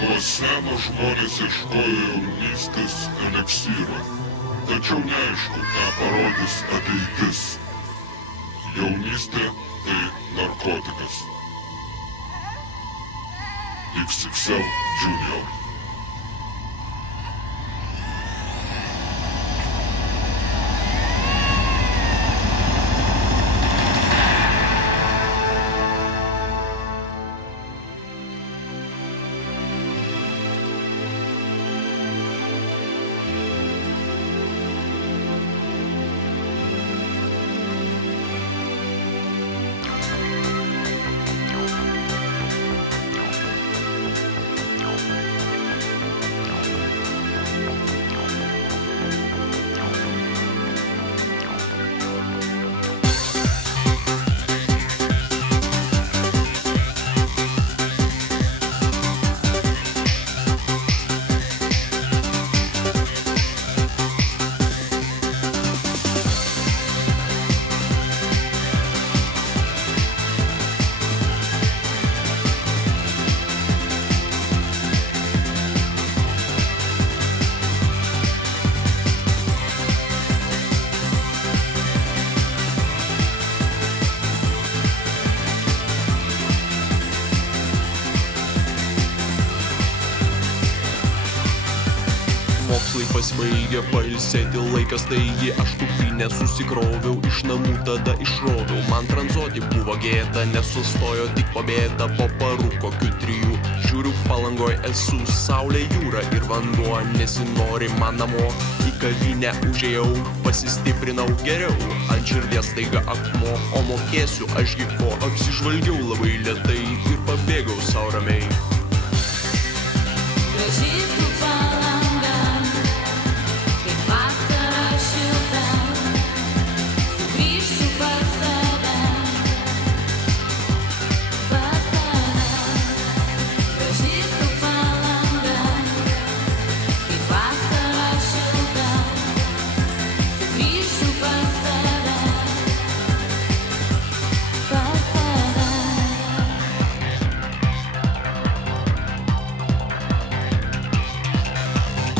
Nuo seno žmonės ieškojo jaunystės eleksyro, tačiau neaišku, ką parodys ateitis. Jaunystė tai narkotikas. XXL Junior. Mokslai pasibaigė, pailsėti laikas, taigi aš kuprinę susikroviau, iš namų tada išroviau. Man tranzuoti buvo gėda, nesustojo tik pabėda, po parų kokių 3. Žiūriu, Palangoj esu, saulė, jūra ir vanduo, nesinori man namo. Į kavinę užėjau, pasistiprinau geriau, ant širdies staiga akmuo, o mokėsiu aš gyvo. Apsižvalgiau labai lėtai ir pabėgau sau ramiai.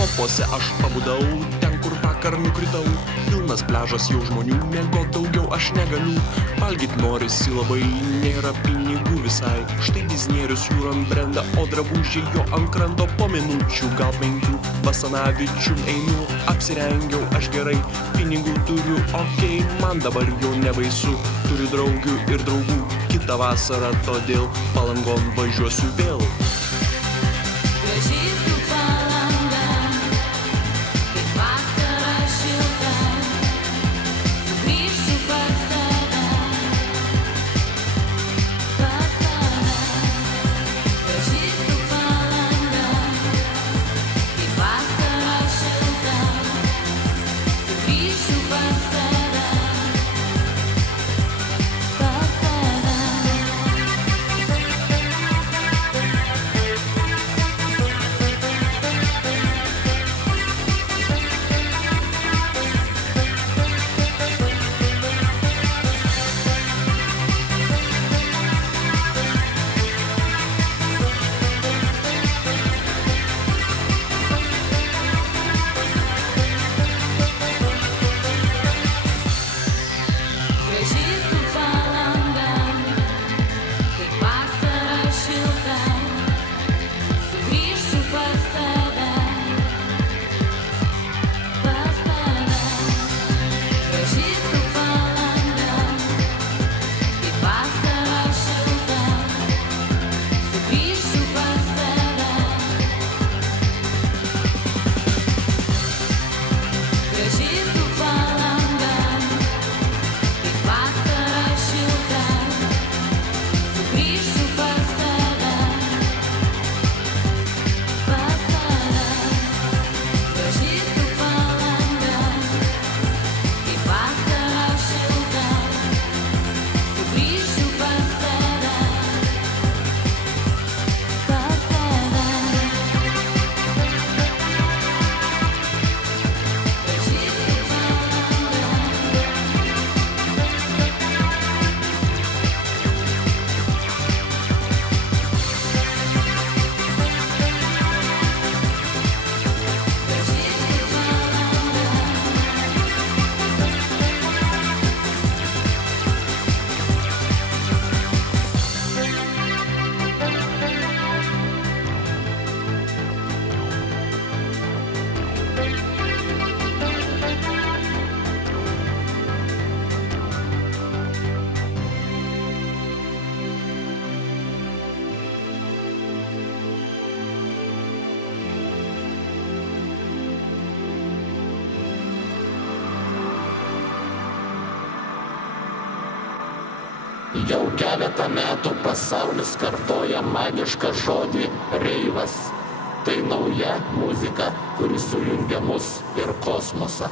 Kopose aš pabudau, ten kur vakar nukritau. Pilnas pliažas jau žmonių, miegot daugiau aš negaliu. Valgyt norisi labai, nėra pinigų visai. Štai biznierius jūron brenda, o drabužiai jo ant kranto po minučių, gal 5. Basanavičium einu, apsirengiau aš gerai, pinigų turiu, okei, man dabar jau nebaisu. Turiu draugių ir draugų, kitą vasarą, todėl Palangon važiuosiu vėl. Jau keletą metų pasaulis kartoja magišką žodį reivas. Tai nauja muzika, kuri sujungia mus ir kosmosą.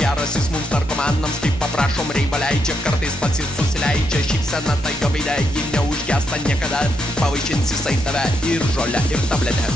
Gerasis mums narkomanams, kaip paprašom reibą leidžia, kartais pats ir susileidžia, šypsena ta jo veide, ji neužgesta niekada, pavaišins jisai tave ir žolę, ir tabletę.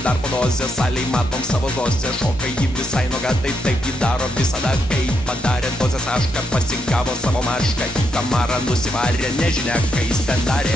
Darbo dozę, salėj matom savo dozę, šoka jį visai nuoga, tai taip jį daro visada, kai padarė dozę sašką, pasigavo savo maršką, į kamarą nusivarė, nežinia, kai jis ten darė.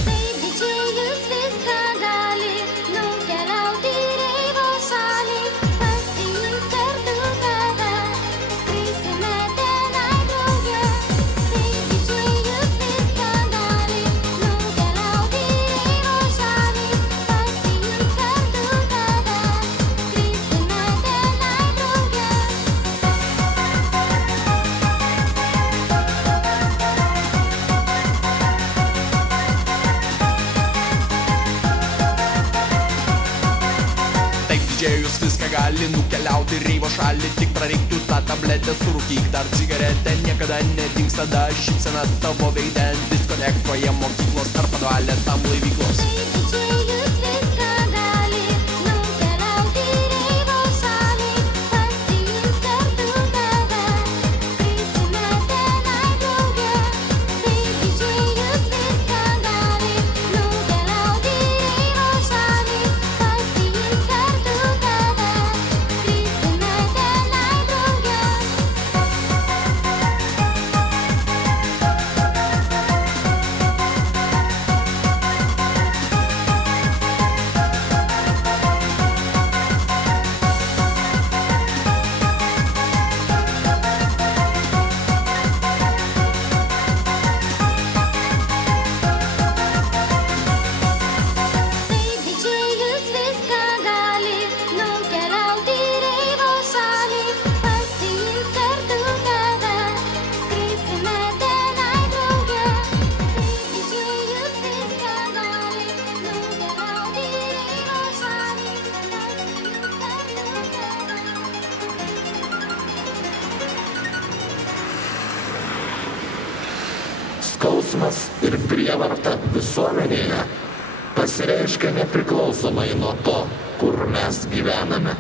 Didžėjus viską gali nukeliauti reivo šalį, tik prareiktų tą tabletę, surūkyk dar cigaretę, niekada nedings tada šypsena tavo veide, diskotekoje, mokyklos ar padvale tam laivyklos. Skausmas ir prievarta visuomenėje pasireiškia nepriklausomai nuo to, kur mes gyvename.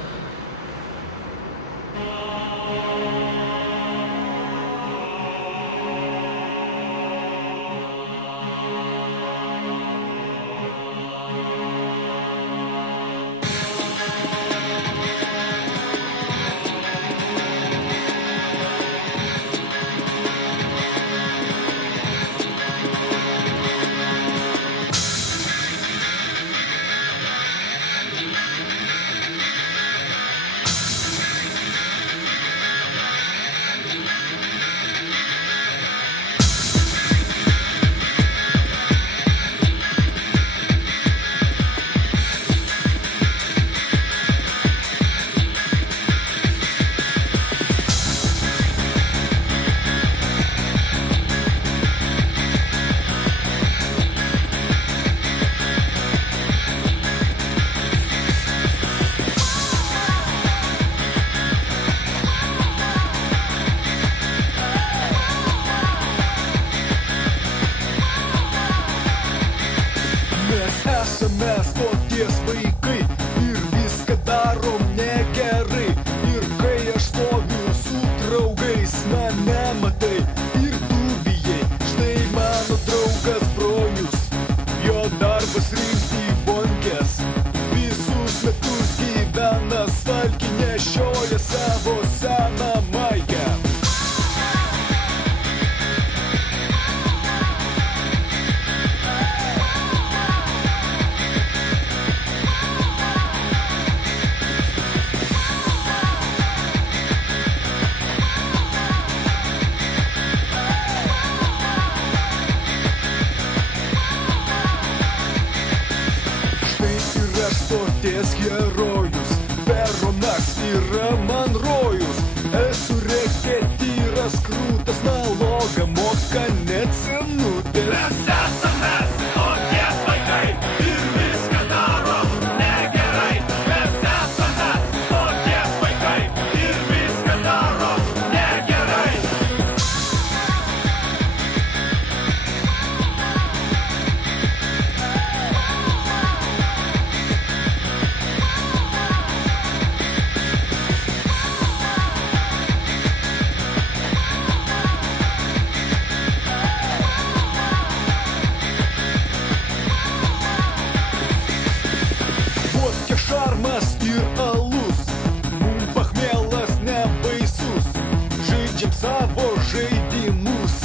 savo žaidimus,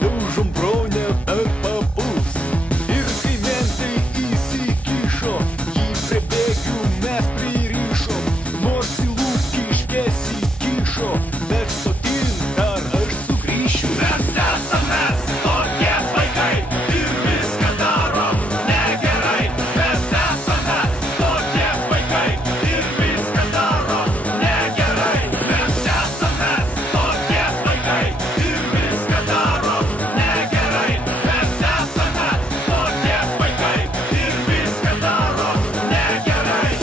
daužom bronę per papus. Ir kai mentai įsikišo, jį prie bėgių mes pririšom, nors į lūkiškės įkišo, bet sotin dar aš sugrįšiu. Mes esame tokie vaikai ir viską darom negerai. Mes esame tokie vaikai ir viską darom negerai. Mes esame tokie vaikai ir viską darom negerai. Mes esame tokie vaikai ir viską darom negerai.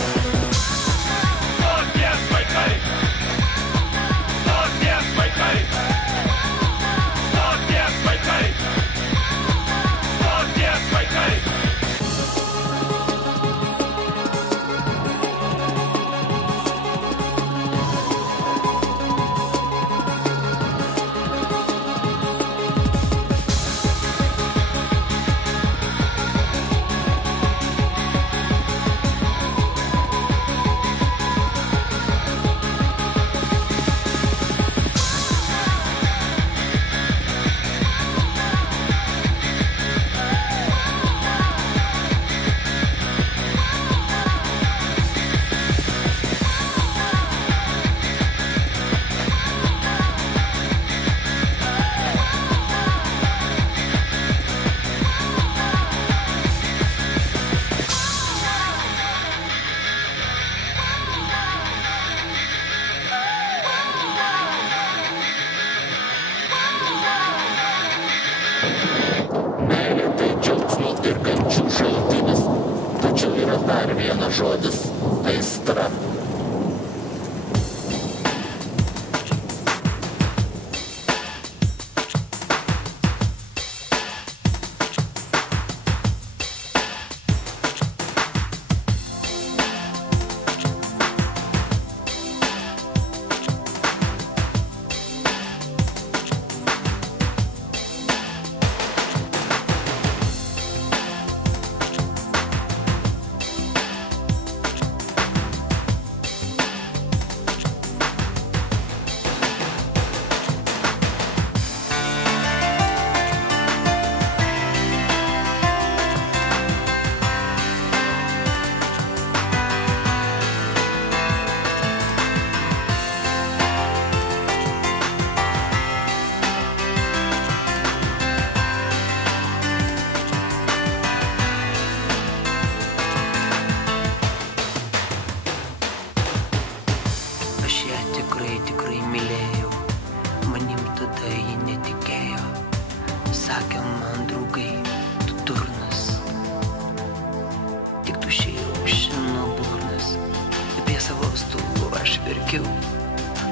Tokie vaikai. Tokie vaikai. Stoties vaikai! Stoties vaikai! Meilė tai džiaugsmo ir kančių šaltinis, tačiau yra dar vienas žodis – aistra. Aš ją tikrai mylėjau, manim tada ji netikėjo. Sakė man draugai, tu durnas. Tik tuščiai aušino burnas. Apie savo stulų aš verkiau.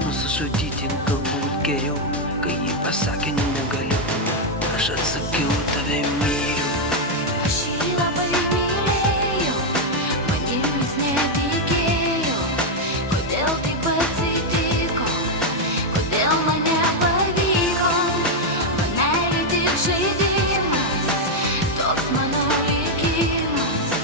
Nusižudyti galbūt geriau, kai ji pasakė negaliu. Aš atsakiau, tave myliu. Aš jį labai mylėjau, manim jis netikėjo. Kodėl taip atsitiko, kodėl man nepavyko. Man meilė tik žaidimas, toks mano likimas.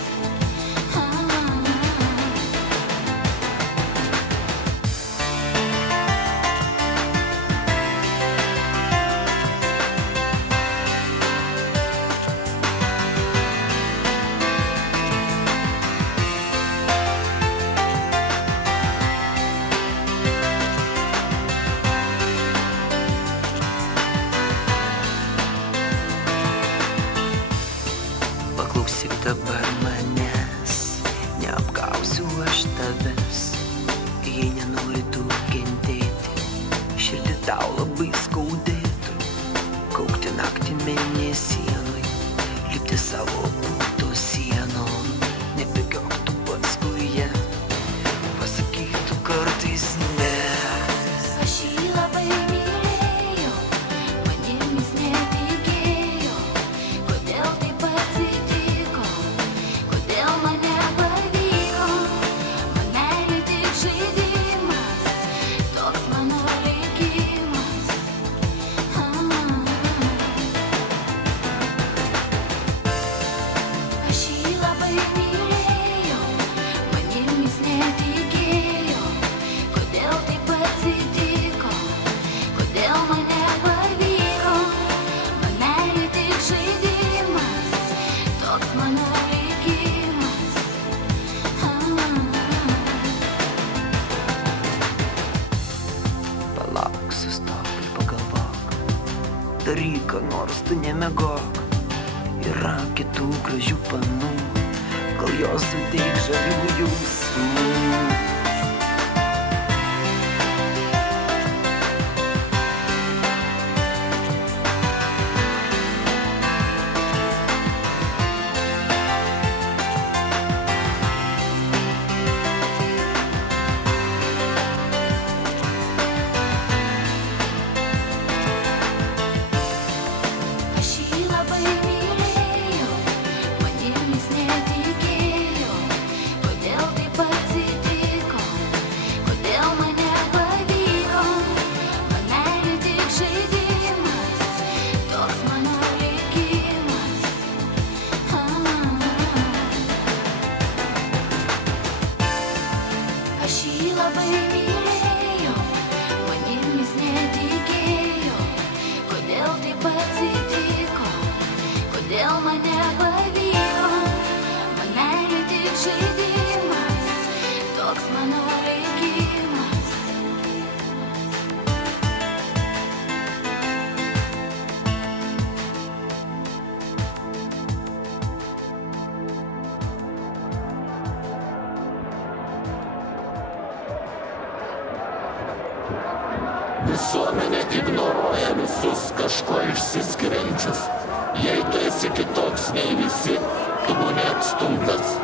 Paklausyk dabar manęs, neapgausiu aš tavęs. Jei nenori tu kentėti, širdį tau labai skaudėtų. Kaukti naktį mėnesienoj, lipti savo būto sienom. Nebėgiok tu paskui ją, pasakytų kartais ne. Aš jį labai mylėjau, manim jis netikėjo. Kodėl taip atsitiko, kodėl man nepavyko. Man meilė tik žaidimas, toks mano likimas. palauk, sustok ir pagalvok. Daryk, ką nors, tu nemegok. Yra kitų gražių panų, gal jos suteik žavių jausmų. Visuomenė ignoruoja visus kažko išsiskiriančius. Jei tu esi kitoks nei visi, tu būni atstumtas.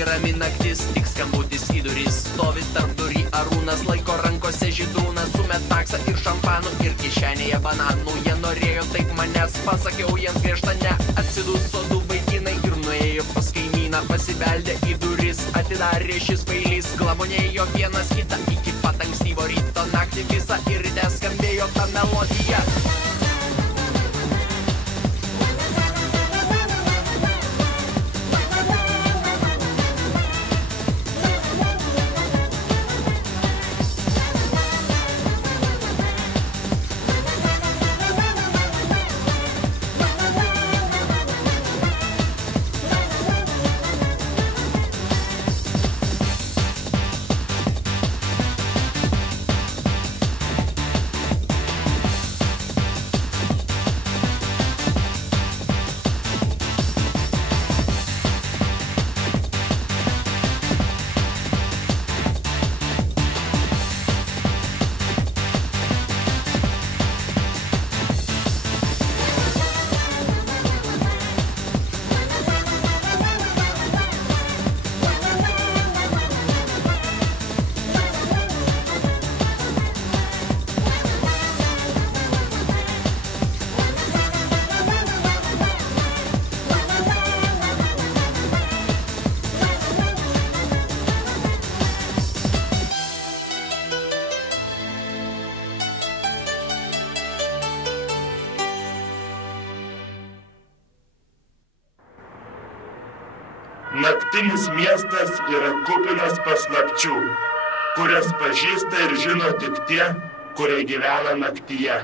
Rami naktis, tik skambutis į duris. Stovi tarp durį Arūnas, laiko rankose žydrūnas. Sumet taksą ir šampanų ir kišenėje bananų. Jie norėjo taip manęs, pasakiau jiems griežtą ne. Atsiduso du vaikinai ir nuėjo pas kaimyną. Pasibeldė į duris, atidarė šis bailys. Glamonėjo vienas kitą iki pat ankstyvo ryto. Naktį visą ir neskambėjo ta melodija. Naktinis miestas yra kupinas paslapčių, kurias pažįsta ir žino tik tie, kurie gyvena naktyje.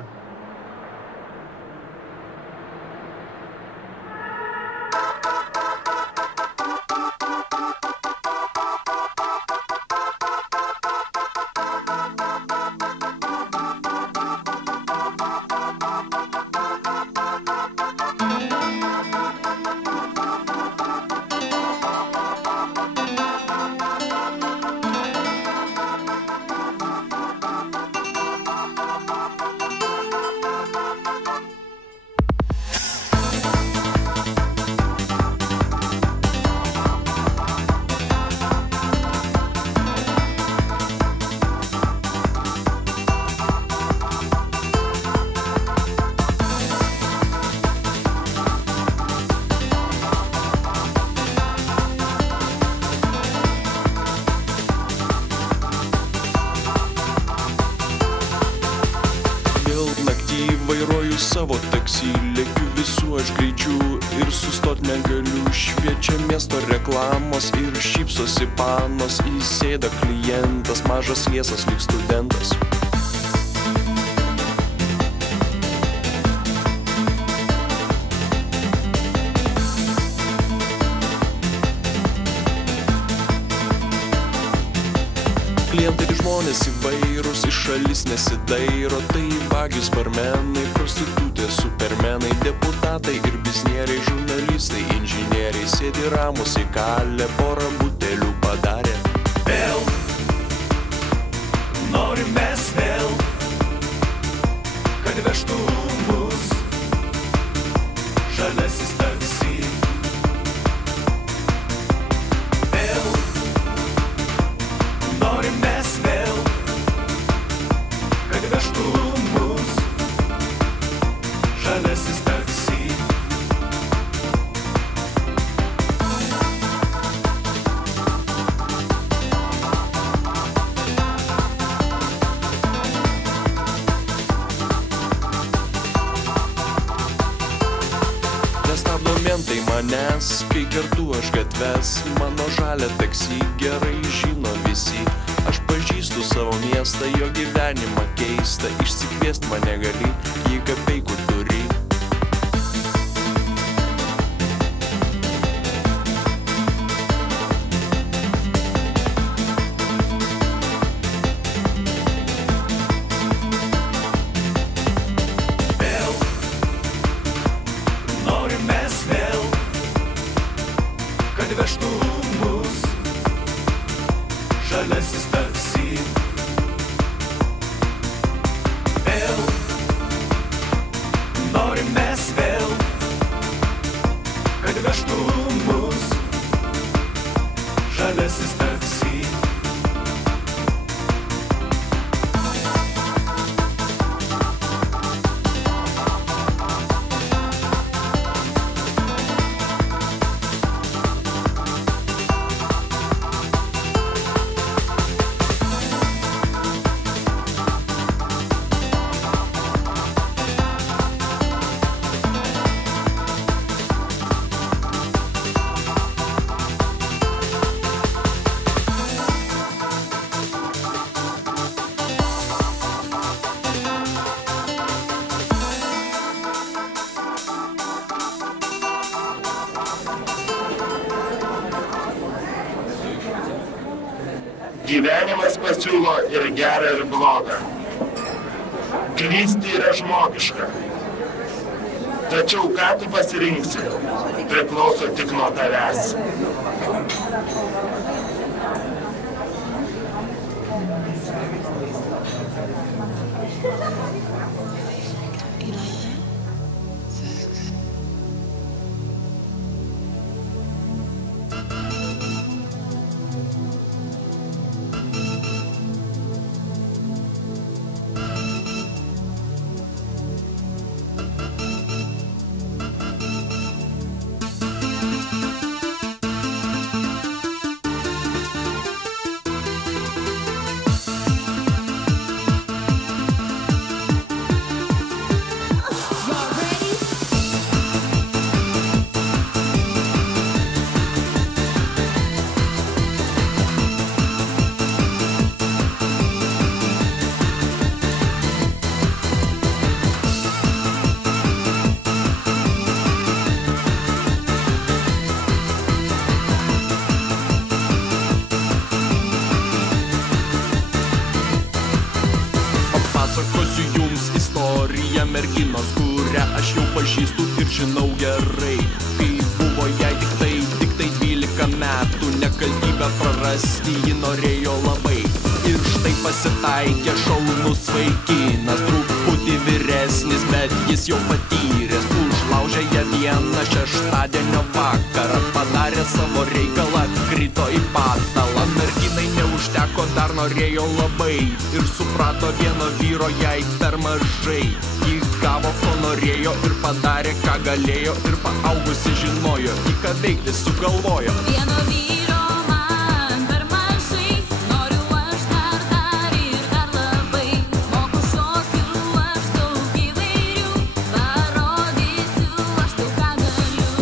Vairuoju savo taksi, lėkiu visų aš greičiu ir sustot negaliu. Šviečia miesto reklamos ir šypsosi panos, įsėda klientas, mažas liesas lyg studentas. Klientai žmonės įvairūs, iš šalis nesidairo, tai vagys, barmenai, prostitutės, supermenai, deputatai ir biznieriai, žurnalistai, inžinieriai, sėdi ramus įkalę, porą butelių padarė. Vėl, norim mes vėl, kad vežtų mus žaliasis taksi. Vėl, norim mes vėl, kad vežtų mus žaliasis taksi. Nestabdo mentai manęs, kai kertu aš gatves, mano žalią taksi gerai žino visi. Aš pažįstu savo miestą, jo gyvenimą keistą, išsikviest mane gali, jį kapeikų turi. Vėl, norim mes vėl, kad vežtų mus žaliasis taksi. Vėl, norim mes vėl, kad vežtų mus žaliasis taksi. Gyvenimas pasiūlo ir gerą, ir blogą. Klysti yra žmogiška. Tačiau ką tu pasirinksi, priklauso tik nuo tavęs. merginos, kurią aš jau pažįstu ir žinau gerai. Kai buvo jai tik tai 12 metų, nekaltybę prarasti ji norėjo labai. Ir štai pasitaikė šaunus vaikinas, truputį vyresnis, bet jis jau patyręs. Užlaužė ją vieną šeštadienio vakarą, padarė savo reikalą, krito į patalą. Merginai neužteko, dar norėjo labai ir suprato vieno vyro jai per mažai. Ji gavo, ko norėjo ir padarė, ką galėjo ir paaugusi žinojo, į ką veikti sugalvojo. Vieno vyro man per mažai, noriu aš dar ir dar labai. Moku šokių aš daug įvairių, parodysiu aš tau, ką galiu.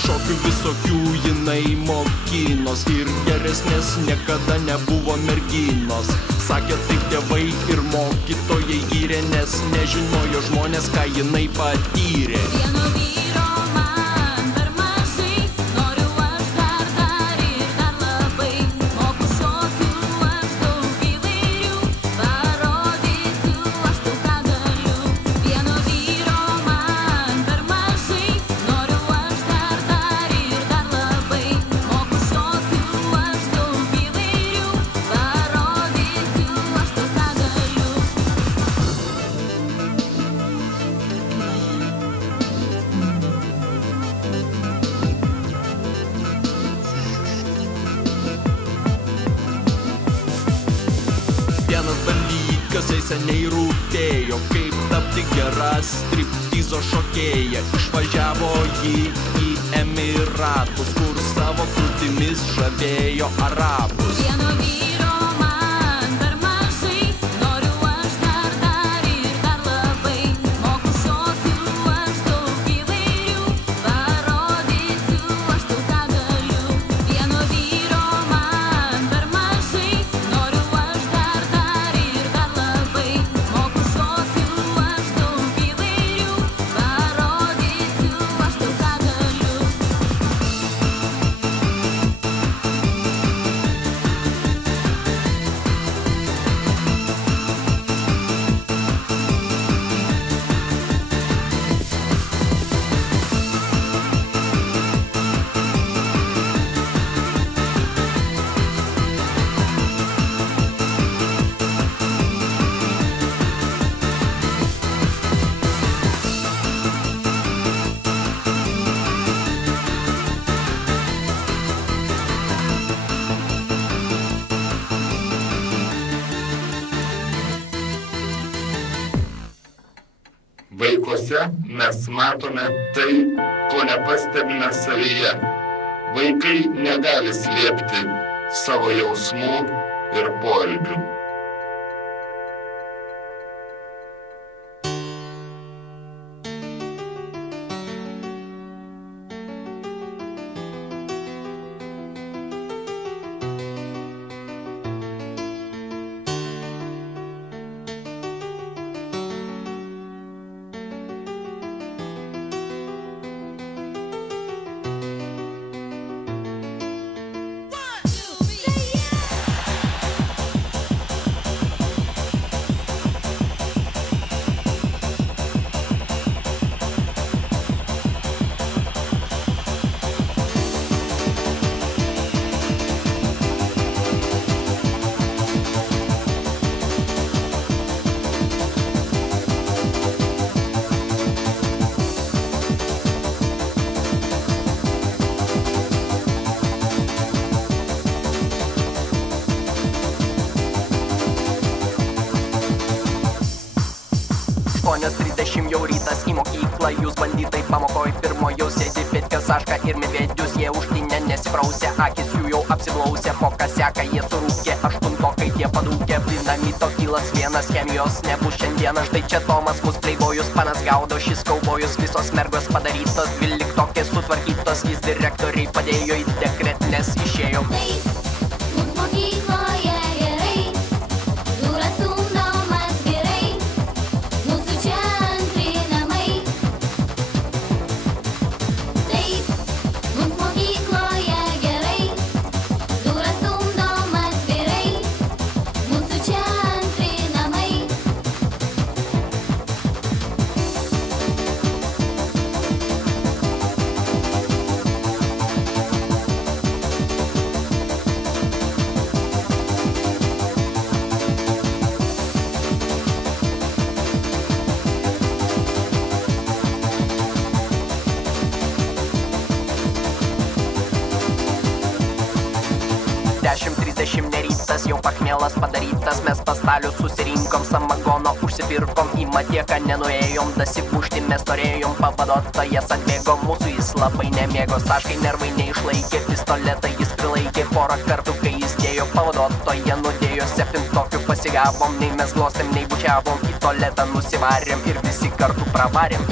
Šokių visokių jinai mokinos ir geresnės niekada nebuvo merginos. Sakė taip tėvai ir mokytojai gyrė, nes nežinojo žmonės, ką jinai patyrė. Vieno vyro man per mažai, noriu aš dar ir dar labai. Moku šokių aš daug įvairių, parodysiu aš tau, ką galiu. Vieno vyro man per mažai, noriu aš dar ir dar labai. Moku šokių aš daug įvairių, parodysiu aš tau, ką galiu. Vienas dalykas jai seniai rūpėjo, kaip tapti gera striptizo šokėja. Išvažiavo ji į Emiratus, kur savo krūtimis žavėjo arabus. Vieno vyro man per mažai, noriu aš dar ir dar labai. Moku šokių aš daug įvairių, parodysiu aš tau, ką galiu. Vieno vyro man per mažai, noriu aš dar ir dar labai. Moku šokių aš daug įvairių, parodysiu aš tau, ką galiu. Vaikuose mes matome tai, ko nepastebime savyje. Vaikai negali slėpti savo jausmų ir poelgių. Jau rytas į mokyklą, jūs bandytai pamokoj pirmojo sėdi Petkė, Saška ir Medvedžius, jie užtinę nesiprausė, akis jų jau apsiblausė, po ką seka jie surūkė, aštuntokai tie padūkė, dinamito kilas vienas, chemijos nebus šiandieną, štai čia Tomas mus pleibojus, panas gaudo šis kaubojus, visos mergos padarytos, 12 sutvarkytos, jis direktoriai padėjo į dekretines išėjo. Mums mokykloje gerai, jūras stumdomas gerai, mūsų čia antri namai. 10 rytas, jau pakmėlas padarytas, mes pastalius susirinkom, samagono užsipirkom, į matieką nenuėjom, dasipušti mes norėjom, pavaduotojas atbėgo, mūsų jis labai nemėgo, saškai nervai neišlaikė, pistoletą jis prilaikė, porą kartų, kai jis dėjo, pavaduotoja nudėjo, 7 pasigavom, nei mes glostėm, nei bučiavom, į tualetą nusivarėm ir visi kartu pravarėm.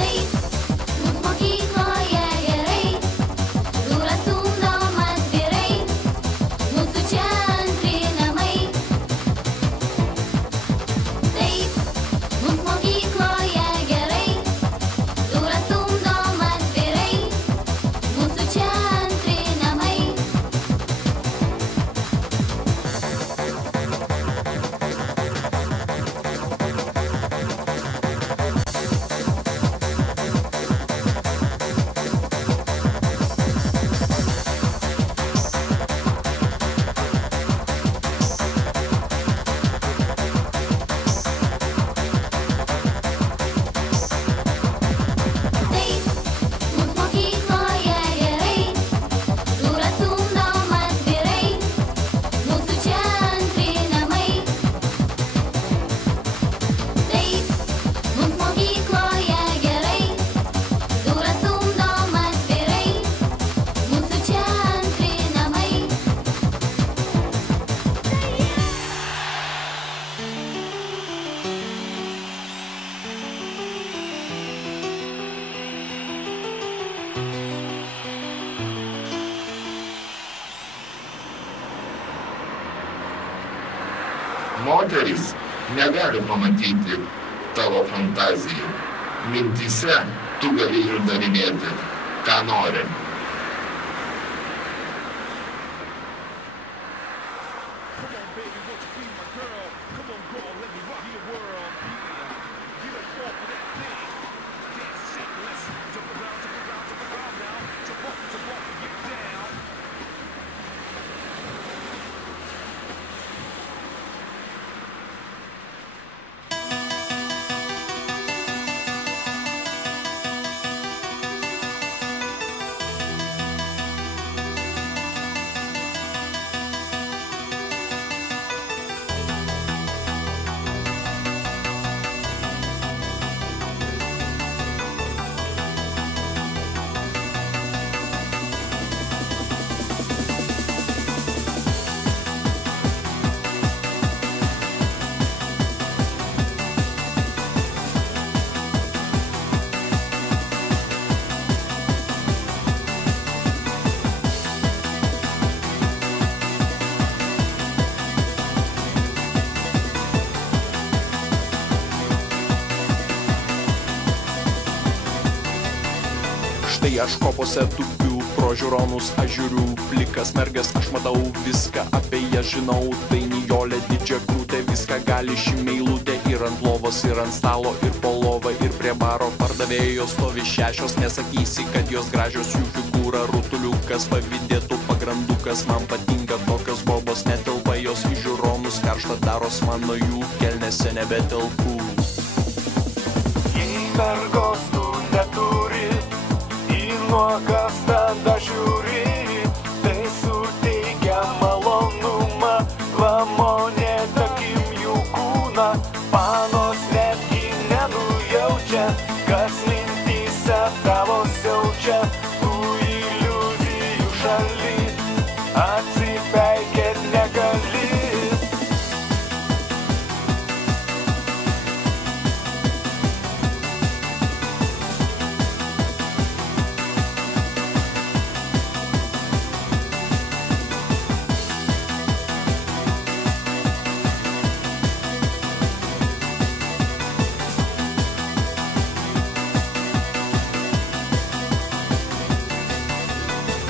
Moteris negali pamatyti tavo fantaziją. Mintyse tu gali ir darinėti, ką nori. Štai aš kopose tupiu, pro žiūronus aš žiūriu, plikas mergas, aš matau viską, apie ją žinau, tai Nijolė didžia krūtė, viską gali ši meilutė, ir ant lovos, ir ant stalo, ir po lovą, ir prie baro pardavėjos stovi 6, nesakysi, kad jos gražios, jų figūra rutuliukas, pavydėtų pagrandukas, man patinka tokios bobos, netilpa jos į žiūronus, karšta daros mano jų kelnėse nebetelpų. Jei mergos tu neturi, nuogas tada žiūri, tai suteikia malonumą, glamonė takim jų kūną, panos netgi nenujaučia, kas mintyse tavo siaučia, tų iliuzijų šaly, atsipeikėt negali.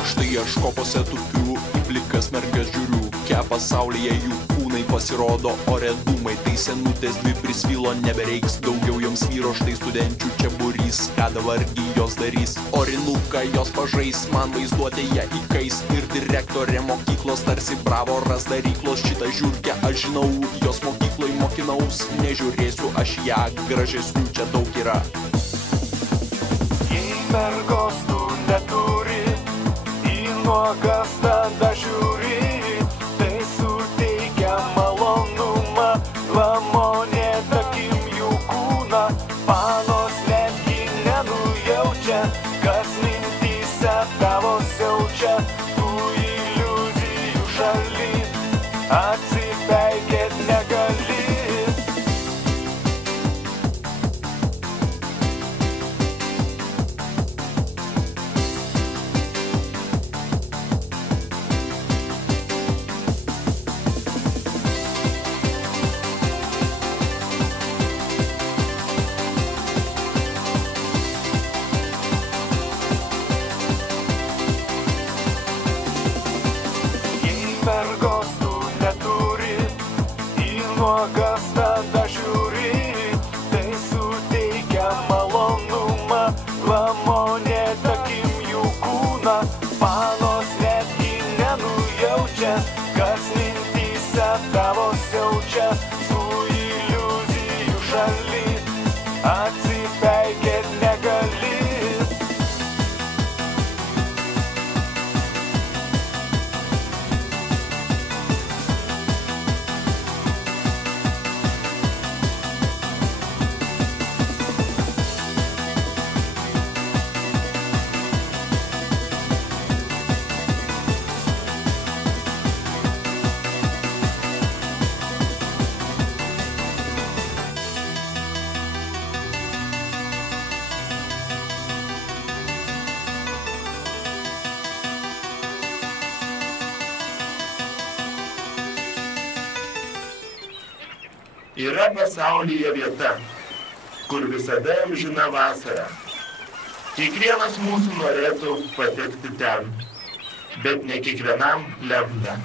Štai aš kopose tupiu, į plikas mergas žiūriu, kepa saulėje jų kūnai pasirodo, ore dūmai, tai senutės dvi prisvilo, nebereiks daugiau joms vyro, štai studenčių čia būrys, ką dabargi jos darys, orinuką jos pažais, man vaizduotėje įkais, ir direktorė mokyklos tarsi bravo ras daryklos, šitą žiūrkę aš žinau, jos mokykloj mokinaus, nežiūrėsiu aš ją, gražesnių čia daug yra. Jei mergos tu neturi, nuogas tada žiūri, tai suteikia Yra pasaulyje vieta, kur visada amžina vasara. Kiekvienas mūsų norėtų patekti ten, bet ne kiekvienam lemta.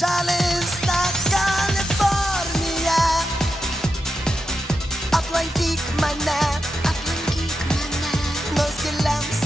šalis ta Kalifornija. Aplankyk mane, nors giliam